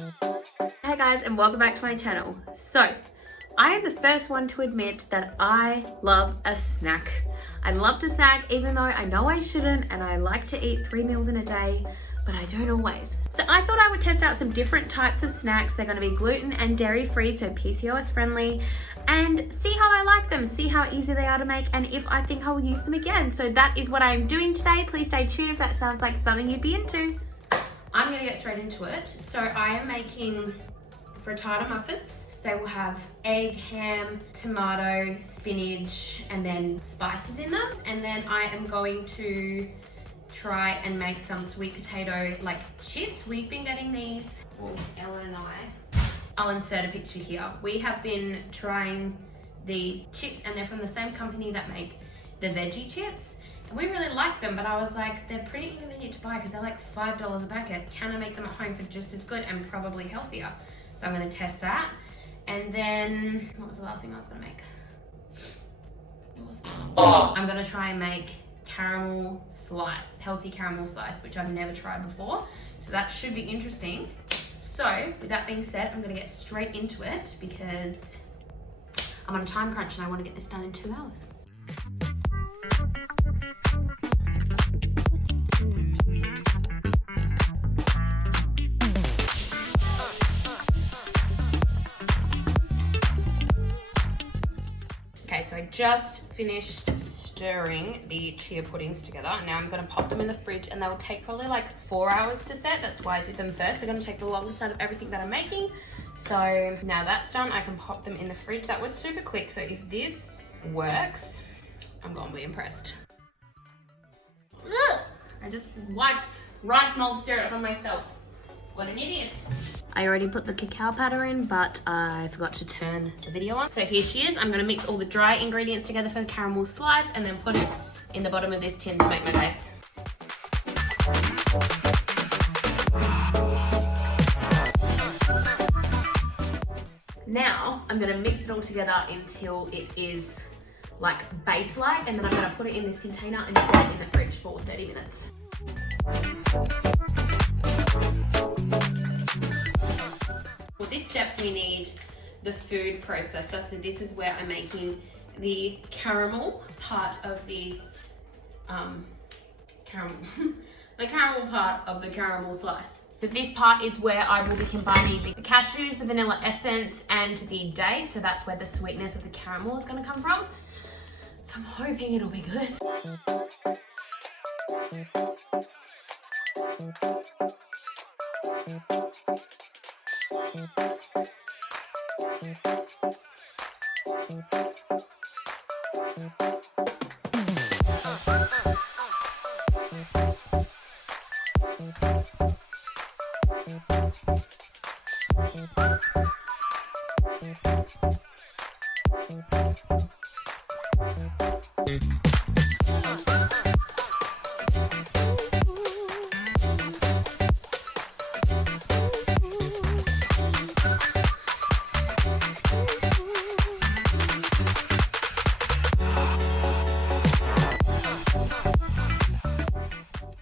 Hey guys, and welcome back to my channel. So, I am the first one to admit that I love a snack. I love to snack even though I know I shouldn't, and I like to eat 3 meals in a day, but I don't always. So I thought I would test out some different types of snacks. They're going to be gluten and dairy free, so PCOS friendly, and see how I like them, see how easy they are to make, and if I think I will use them again. So that is what I'm doing today. Please stay tuned if that sounds like something you'd be into. I'm going to get straight into it. So I am making frittata muffins. They will have egg, ham, tomato, spinach, and then spices in them. And then I am going to try and make some sweet potato like chips. We've been getting these, well, Ellen and I'll insert a picture here. We have been trying these chips, and they're from the same company that make the veggie chips. And we really like them, but I was like, they're pretty inconvenient to buy because they're like $5 a packet. Can I make them at home for just as good and probably healthier? So I'm gonna test that. And then, what was the last thing I was gonna make? I'm gonna try and make caramel slice, healthy caramel slice, which I've never tried before. So that should be interesting. So with that being said, I'm gonna get straight into it because I'm on a time crunch and I wanna get this done in 2 hours. Okay, so I just finished stirring the chia puddings together. Now I'm gonna pop them in the fridge, and they will take probably like 4 hours to set. That's why I did them first. They're gonna take the longest out of everything that I'm making. So now that's done, I can pop them in the fridge. That was super quick. So if this works, I'm gonna be impressed. Ugh! I just wiped rice mold syrup on myself. What an idiot. I already put the cacao powder in, but I forgot to turn the video on. So here she is. I'm gonna mix all the dry ingredients together for the caramel slice and then put it in the bottom of this tin to make my base. Now, I'm gonna mix it all together until it is like base-like, and then I'm gonna put it in this container and set it in the fridge for 30 minutes. For this step, we need the food processor. So this is where I'm making the caramel part of the the caramel part of the caramel slice. So this part is where I will be combining the cashews, the vanilla essence, and the date. So that's where the sweetness of the caramel is going to come from. So I'm hoping it'll be good.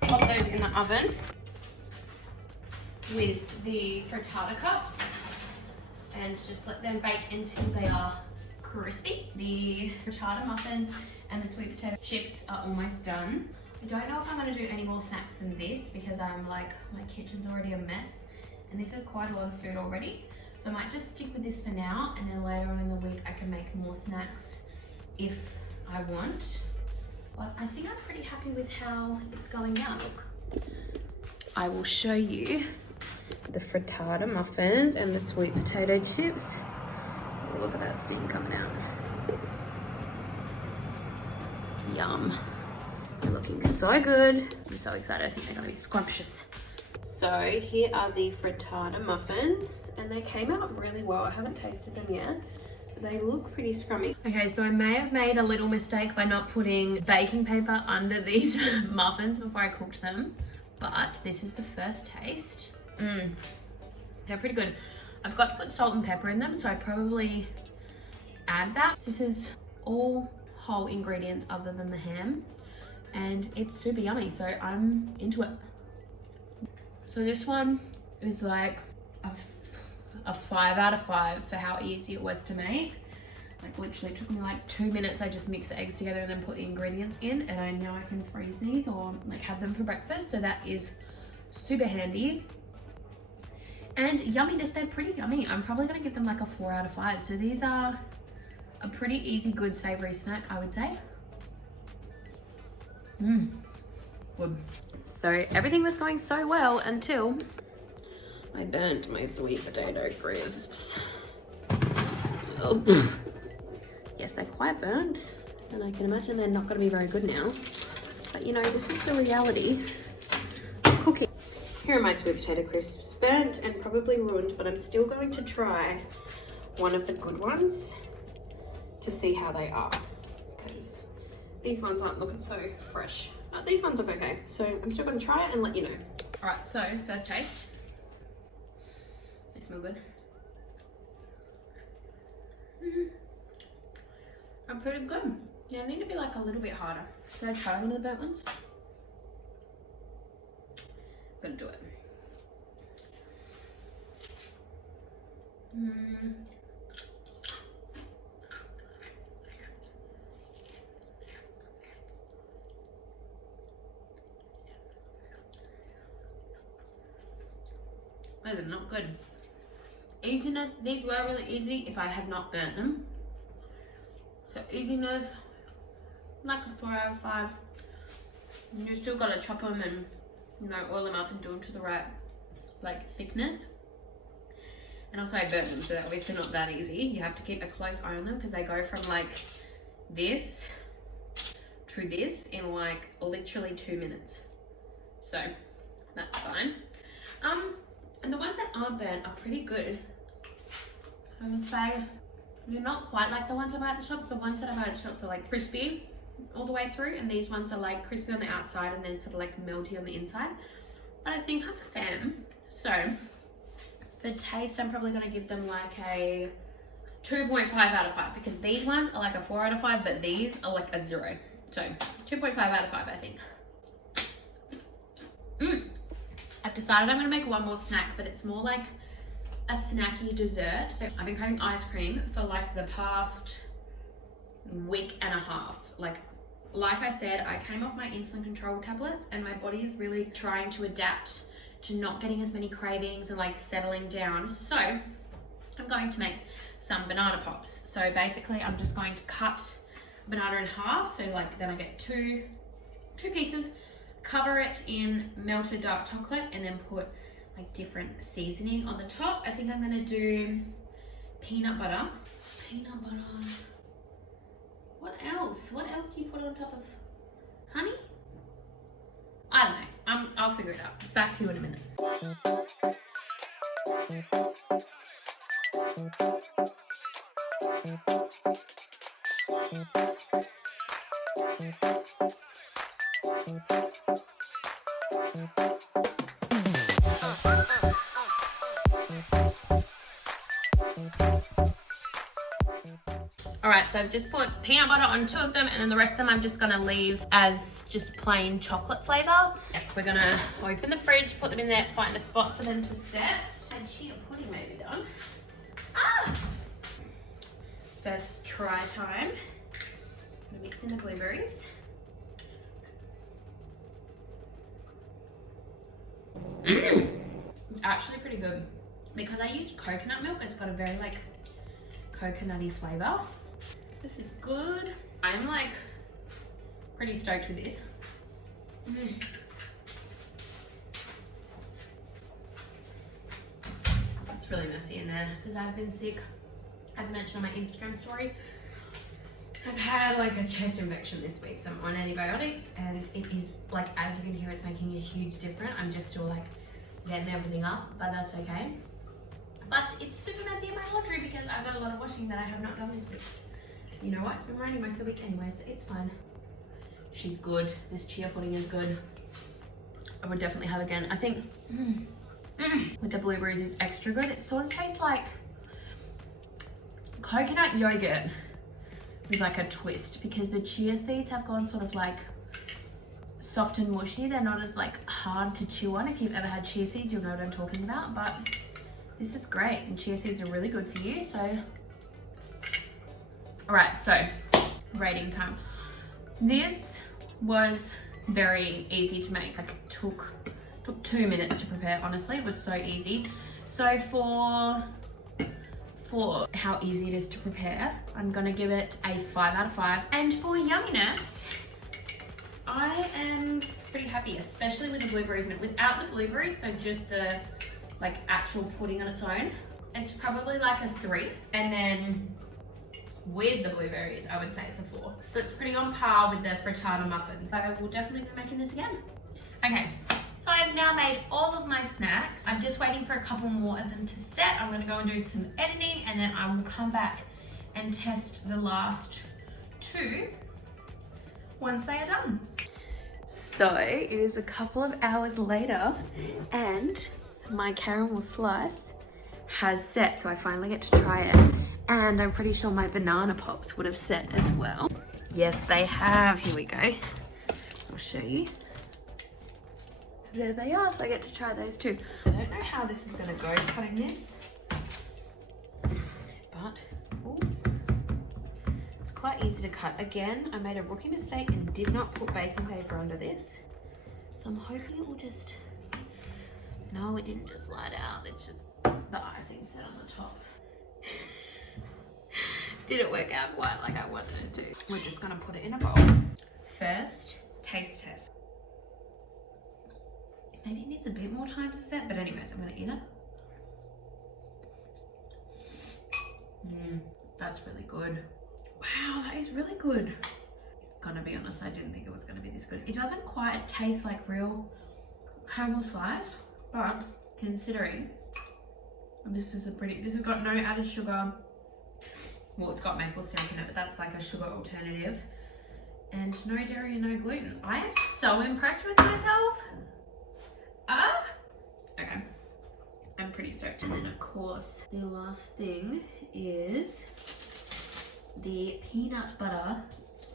Pop those in the oven with the frittata cups and just let them bake until they are crispy. The frittata muffins and the sweet potato chips are almost done. I don't know if I'm going to do any more snacks than this because I'm like, my kitchen's already a mess and this is quite a lot of food already. So I might just stick with this for now, and then later on in the week I can make more snacks if I want. But I think I'm pretty happy with how it's going now. Look, I will show you the frittata muffins and the sweet potato chips. Oh, look at that steam coming out. Yum. They're looking so good. I'm so excited. I think they're gonna be scrumptious. So here are the frittata muffins, and they came out really well. I haven't tasted them yet. They look pretty scrummy. Okay, so I may have made a little mistake by not putting baking paper under these muffins before I cooked them, but this is the first taste. They're pretty good. I forgot to put salt and pepper in them, so I'd probably add that. This is all whole ingredients other than the ham, and it's super yummy, so I'm into it. So this one is like a 5 out of 5 for how easy it was to make. Like literally it took me like 2 minutes. I just mixed the eggs together and then put the ingredients in, and I know I can freeze these or like have them for breakfast. So that is super handy. And yumminess, they're pretty yummy. I'm probably gonna give them like a 4 out of 5. So these are a pretty easy, good savory snack, I would say. Good. So everything was going so well until I burnt my sweet potato crisps. Oh. Yes, they're quite burnt, and I can imagine they're not going to be very good now. But you know, this is the reality of cooking. Here are my sweet potato crisps, burnt and probably ruined, but I'm still going to try one of the good ones to see how they are, because these ones aren't looking so fresh. These ones look okay, so I'm still going to try it and let you know. All right, so first taste. They smell good. I'm pretty good. Yeah, I need to be like a little bit harder. Should I try one of the burnt ones? I'm gonna do it. Those are not good. Easiness, these were really easy if I had not burnt them. So easiness, like a 4 out of 5. You still gotta chop them and, you know, oil them up and do them to the right like thickness. And also I burnt them, so they're obviously not that easy. You have to keep a close eye on them because they go from like this to this in like literally 2 minutes. So that's fine. And the ones that aren't burnt are pretty good. I would say they're not quite like the ones I buy at the shops. The ones that I buy at the shops are like crispy all the way through, and these ones are like crispy on the outside and then sort of like melty on the inside. But I think I'm a fan. So for taste, I'm probably gonna give them like a 2.5 out of 5 because these ones are like a 4 out of 5, but these are like a 0. So 2.5 out of 5, I think. I've decided I'm gonna make one more snack, but it's more like a snacky dessert. So I've been craving ice cream for like the past week and a half. Like I said, I came off my insulin control tablets and my body is really trying to adapt to not getting as many cravings and like settling down. So I'm going to make some banana pops. So basically I'm just going to cut a banana in half. So like then I get two pieces, cover it in melted dark chocolate and then put like different seasoning on the top. I think I'm gonna do peanut butter. What else? What else do you put on top of honey? I don't know. I'll figure it out. Back to you in a minute. Alright, so I've just put peanut butter on 2 of them and then the rest of them I'm just gonna leave as just plain chocolate flavor. Yes, we're gonna open the fridge, put them in there, find a spot for them to set. And chia pudding may be done. First try time. I'm gonna mix in the blueberries. It's actually pretty good. Because I used coconut milk, it's got a very like coconutty flavor. This is good. I'm like pretty stoked with this. It's really messy in there because I've been sick. As mentioned on my Instagram story, I've had like a chest infection this week, so I'm on antibiotics and it is like, as you can hear, it's making a huge difference. I'm just still like getting everything up, but that's okay. But it's super messy in my laundry because I've got a lot of washing that I have not done this week. You know what? It's been raining most of the week anyway, so it's fine. She's good. This chia pudding is good. I would definitely have again. I think with the blueberries it's extra good. It sort of tastes like coconut yogurt with like a twist because the chia seeds have gone sort of like soft and mushy. They're not as like hard to chew on. If you've ever had chia seeds, you'll know what I'm talking about. But this is great, and chia seeds are really good for you, so. All right, so rating time. This was very easy to make. Like, it took 2 minutes to prepare, honestly. It was so easy. So for how easy it is to prepare, I'm gonna give it a 5 out of 5. And for yumminess, I am pretty happy, especially with the blueberries in it. Without the blueberries, so just the like actual pudding on its own, it's probably like a 3. And then with the blueberries, I would say it's a 4. So it's pretty on par with the frittata muffins. So I will definitely be making this again. Okay, so I've now made all of my snacks. I'm just waiting for a couple more of them to set. I'm gonna go and do some editing, and then I will come back and test the last 2 once they are done. So it is a couple of hours later, and my caramel slice has set, so I finally get to try it. And I'm pretty sure my banana pops would have set as well. Yes, they have. Here we go. I'll show you. There they are, so I get to try those too. I don't know how this is gonna go cutting this, but ooh, it's quite easy to cut. Again, I made a rookie mistake and did not put baking paper under this. So I'm hoping it will just, no, it didn't just slide out. It's just the icing set on the top. Didn't work out quite like I wanted it to. We're just gonna put it in a bowl. First, taste test. Maybe it needs a bit more time to set, but anyways, I'm gonna eat it. That's really good. Wow, that is really good. Gonna be honest, I didn't think it was gonna be this good. It doesn't quite taste like real caramel slice, but considering this has got no added sugar. Well, it's got maple syrup in it, but that's like a sugar alternative. And no dairy and no gluten. I am so impressed with myself. Okay. I'm pretty stoked. And then of course, the last thing is the peanut butter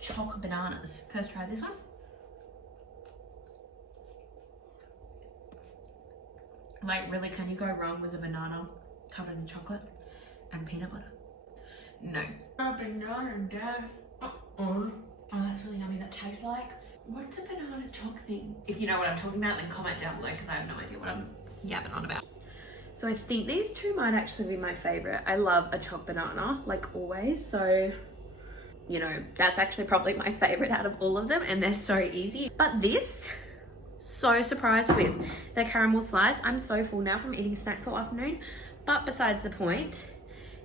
choc bananas. First try this one. Like, really, can you go wrong with a banana covered in chocolate and peanut butter? No. A banana, Dad. Oh, that's really yummy. That tastes like, what's a banana choc thing? If you know what I'm talking about, then comment down below, because I have no idea what I'm yapping on about. So I think these 2 might actually be my favorite. I love a choc banana, like always. So, you know, that's actually probably my favorite out of all of them, and they're so easy. But this, so surprised with the caramel slice. I'm so full now from eating snacks all afternoon. But besides the point,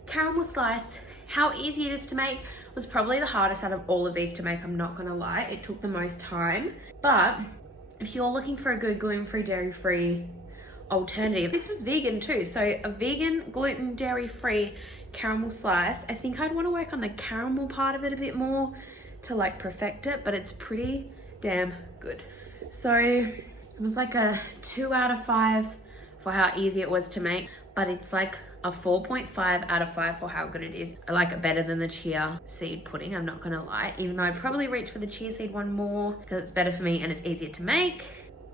caramel slice, how easy it is to make, was probably the hardest out of all of these to make. I'm not gonna lie, it took the most time. But if you're looking for a good gluten-free, dairy-free alternative, this is vegan too. So a vegan, gluten, dairy-free caramel slice. I think I'd want to work on the caramel part of it a bit more to like perfect it, but it's pretty damn good. So it was like a 2 out of 5 for how easy it was to make, but it's like a 4.5 out of 5 for how good it is. I like it better than the chia seed pudding, I'm not gonna lie, even though I'd probably reach for the chia seed one more because it's better for me and it's easier to make.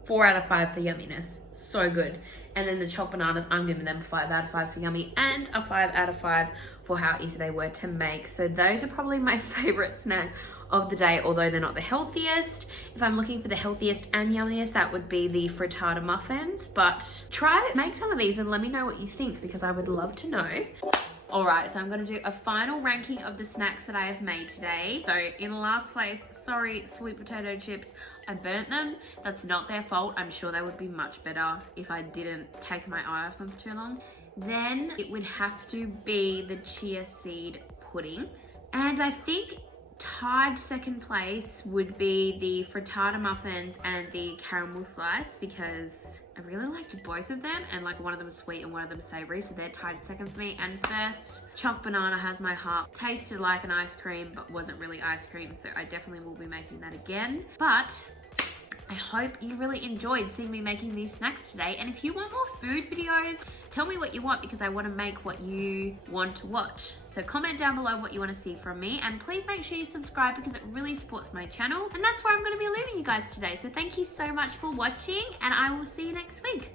4 out of 5 for yumminess, so good. And then the chopped bananas, I'm giving them 5 out of 5 for yummy and a 5 out of 5 for how easy they were to make. So those are probably my favorite snack of the day, although they're not the healthiest. If I'm looking for the healthiest and yummiest, that would be the frittata muffins. But try it, make some of these and let me know what you think, because I would love to know. All right, so I'm gonna do a final ranking of the snacks that I have made today. So in last place, sorry, sweet potato chips, I burnt them. That's not their fault. I'm sure they would be much better if I didn't take my eye off them for too long. Then it would have to be the chia seed pudding. And I think tied second place would be the frittata muffins and the caramel slice, because I really liked both of them, and like one of them is sweet and one of them is savory, so they're tied second for me. And first, chopped banana has my heart. Tasted like an ice cream, but wasn't really ice cream, so I definitely will be making that again. But I hope you really enjoyed seeing me making these snacks today. And if you want more food videos, tell me what you want, because I want to make what you want to watch. So comment down below what you want to see from me, and please make sure you subscribe because it really supports my channel. And that's where I'm going to be leaving you guys today. So thank you so much for watching, and I will see you next week.